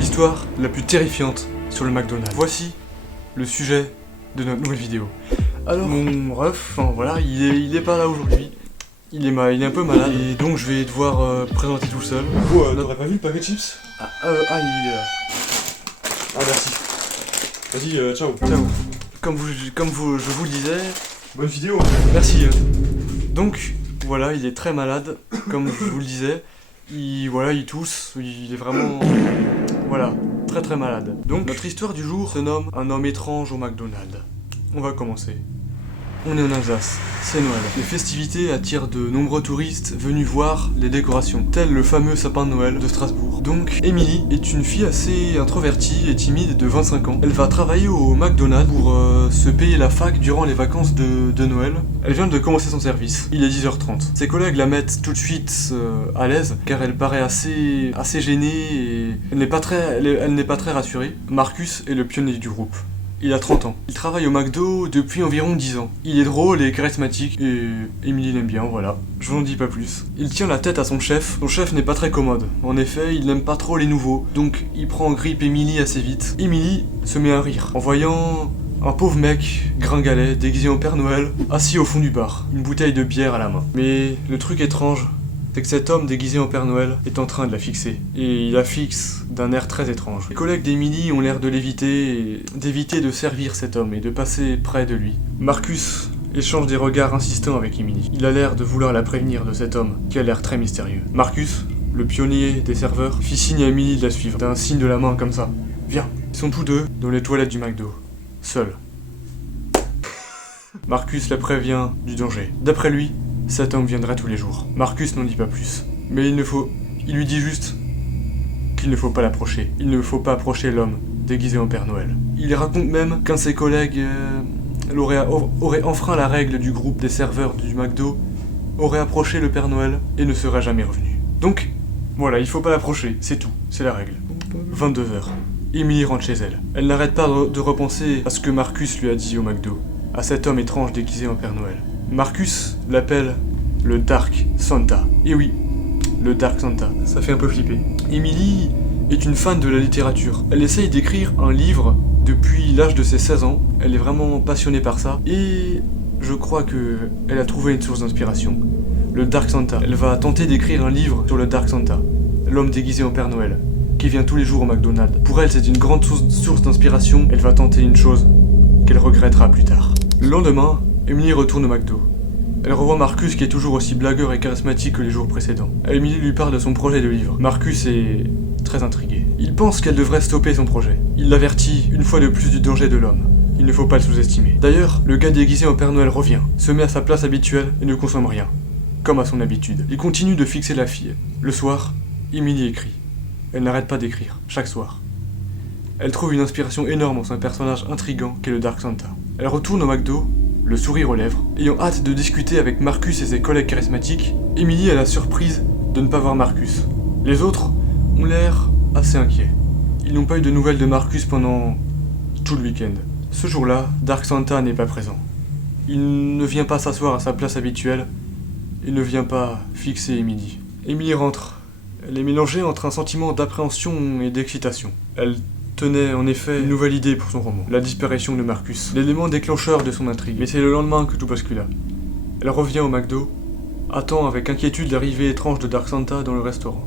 l'histoire la plus terrifiante sur le McDonald's. Voici le sujet de notre nouvelle vidéo. Alors, mon ref, enfin voilà, il est pas là aujourd'hui. Il est un peu malade et donc je vais devoir présenter tout seul. Oh, t'aurais pas vu le paquet de chips? Il est là. Ah, merci. Vas-y, ciao. Ciao. Je vous le disais. Bonne vidéo. Merci. Donc, voilà, il est très malade, comme je vous le disais. Il tousse, il est vraiment... Voilà, très très malade. Donc, notre histoire du jour se nomme Un homme étrange au McDonald's. On va commencer. On est en Alsace, c'est Noël. Les festivités attirent de nombreux touristes venus voir les décorations, tel le fameux sapin de Noël de Strasbourg. Donc, Émilie est une fille assez introvertie et timide de 25 ans. Elle va travailler au McDonald's pour se payer la fac durant les vacances de Noël. Elle vient de commencer son service, il est 10h30. Ses collègues la mettent tout de suite à l'aise, car elle paraît assez gênée et elle n'est pas très rassurée. Marcus est le pionnier du groupe. Il a 30 ans. Il travaille au McDo depuis environ 10 ans. Il est drôle et charismatique et Émilie l'aime bien, voilà. Je vous en dis pas plus. Il tient la tête à son chef. Son chef n'est pas très commode. En effet, il n'aime pas trop les nouveaux. Donc, il prend en grippe Émilie assez vite. Émilie se met à rire en voyant un pauvre mec gringalet déguisé en Père Noël assis au fond du bar, une bouteille de bière à la main. Mais le truc étrange, c'est que cet homme déguisé en Père Noël est en train de la fixer. Et il la fixe d'un air très étrange. Les collègues d'Émilie ont l'air de l'éviter, d'éviter de servir cet homme et de passer près de lui. Marcus échange des regards insistants avec Émilie. Il a l'air de vouloir la prévenir de cet homme, qui a l'air très mystérieux. Marcus, le pionnier des serveurs, fit signe à Émilie de la suivre, d'un signe de la main comme ça. Viens. Ils sont tous deux dans les toilettes du McDo, seuls. Marcus la prévient du danger. D'après lui, cet homme viendra tous les jours. Marcus n'en dit pas plus. Mais il lui dit juste qu'il ne faut pas l'approcher. Il ne faut pas approcher l'homme déguisé en Père Noël. Il raconte même qu'un de ses collègues aurait enfreint la règle du groupe des serveurs du McDo, aurait approché le Père Noël et ne serait jamais revenu. Donc, voilà, il faut pas l'approcher, c'est tout, c'est la règle. 22h. Émilie rentre chez elle. Elle n'arrête pas de repenser à ce que Marcus lui a dit au McDo, à cet homme étrange déguisé en Père Noël. Marcus l'appelle le Dark Santa. Et oui, le Dark Santa. Ça fait un peu flipper. Émilie est une fan de la littérature. Elle essaye d'écrire un livre depuis l'âge de ses 16 ans. Elle est vraiment passionnée par ça. Et je crois qu'elle a trouvé une source d'inspiration. Le Dark Santa. Elle va tenter d'écrire un livre sur le Dark Santa, l'homme déguisé en Père Noël, qui vient tous les jours au McDonald's. Pour elle, c'est une grande source d'inspiration. Elle va tenter une chose qu'elle regrettera plus tard. Le lendemain, Émilie retourne au McDo. Elle revoit Marcus qui est toujours aussi blagueur et charismatique que les jours précédents. Émilie lui parle de son projet de livre. Marcus est très intrigué. Il pense qu'elle devrait stopper son projet. Il l'avertit une fois de plus du danger de l'homme. Il ne faut pas le sous-estimer. D'ailleurs, le gars déguisé en Père Noël revient, se met à sa place habituelle et ne consomme rien, comme à son habitude. Il continue de fixer la fille. Le soir, Émilie écrit. Elle n'arrête pas d'écrire, chaque soir. Elle trouve une inspiration énorme en son personnage intriguant qu'est le Dark Santa. Elle retourne au McDo, le sourire aux lèvres, ayant hâte de discuter avec Marcus et ses collègues charismatiques. Émilie a la surprise de ne pas voir Marcus. Les autres ont l'air assez inquiets. Ils n'ont pas eu de nouvelles de Marcus pendant tout le week-end. Ce jour-là, Dark Santa n'est pas présent. Il ne vient pas s'asseoir à sa place habituelle et ne vient pas fixer Émilie. Émilie rentre. Elle est mélangée entre un sentiment d'appréhension et d'excitation. Elle tenait en effet une nouvelle idée pour son roman, la disparition de Marcus, l'élément déclencheur de son intrigue. Mais c'est le lendemain que tout bascula. Elle revient au McDo, attend avec inquiétude l'arrivée étrange de Dark Santa dans le restaurant.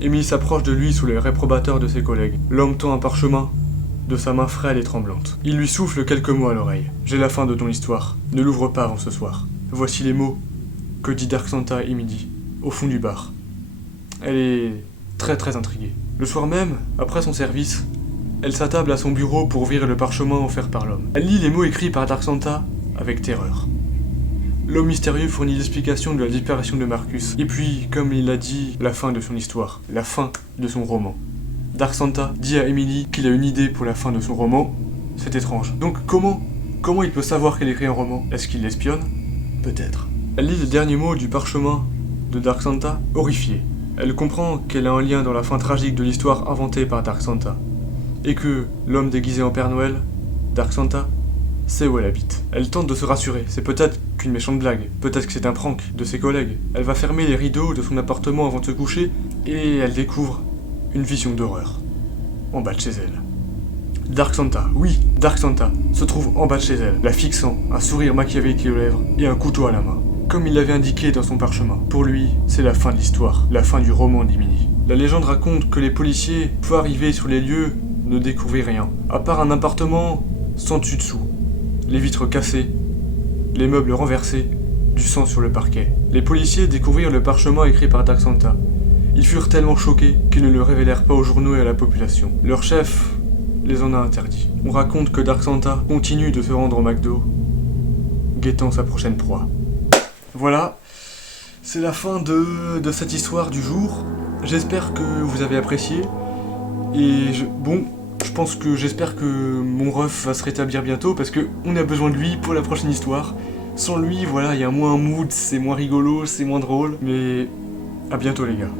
Émilie s'approche de lui sous les réprobateurs de ses collègues. L'homme tend un parchemin de sa main frêle et tremblante. Il lui souffle quelques mots à l'oreille. J'ai la fin de ton histoire. Ne l'ouvre pas avant ce soir. Voici les mots que dit Dark Santa à Émilie, au fond du bar. Elle est très intriguée. Le soir même, après son service, elle s'attable à son bureau pour ouvrir le parchemin offert par l'homme. Elle lit les mots écrits par Dark Santa avec terreur. L'homme mystérieux fournit l'explication de la disparition de Marcus, et puis, comme il l'a dit, la fin de son histoire, la fin de son roman. Dark Santa dit à Émilie qu'il a une idée pour la fin de son roman. C'est étrange. Donc comment il peut savoir qu'elle écrit un roman? Est-ce qu'il l'espionne? Peut-être. Elle lit les derniers mots du parchemin de Dark Santa, horrifiée. Elle comprend qu'elle a un lien dans la fin tragique de l'histoire inventée par Dark Santa, et que l'homme déguisé en Père Noël, Dark Santa, sait où elle habite. Elle tente de se rassurer, c'est peut-être qu'une méchante blague, peut-être que c'est un prank de ses collègues. Elle va fermer les rideaux de son appartement avant de se coucher, et elle découvre une vision d'horreur. en bas de chez elle. Dark Santa, oui, Dark Santa, se trouve en bas de chez elle, la fixant, un sourire machiavélique aux lèvres et un couteau à la main. Comme il l'avait indiqué dans son parchemin. Pour lui, c'est la fin de l'histoire, la fin du roman d'Emily. La légende raconte que les policiers, une fois arrivés sur les lieux, ne découvrirent rien, à part un appartement sans dessus-dessous, les vitres cassées, les meubles renversés, du sang sur le parquet. Les policiers découvrirent le parchemin écrit par Dark Santa. Ils furent tellement choqués qu'ils ne le révélèrent pas aux journaux et à la population. Leur chef les en a interdits. On raconte que Dark Santa continue de se rendre au McDo, guettant sa prochaine proie. Voilà, c'est la fin de cette histoire du jour. J'espère que vous avez apprécié. Et j'espère que mon ref va se rétablir bientôt parce que on a besoin de lui pour la prochaine histoire. Sans lui, voilà, il y a moins un mood, c'est moins rigolo, c'est moins drôle. Mais à bientôt les gars.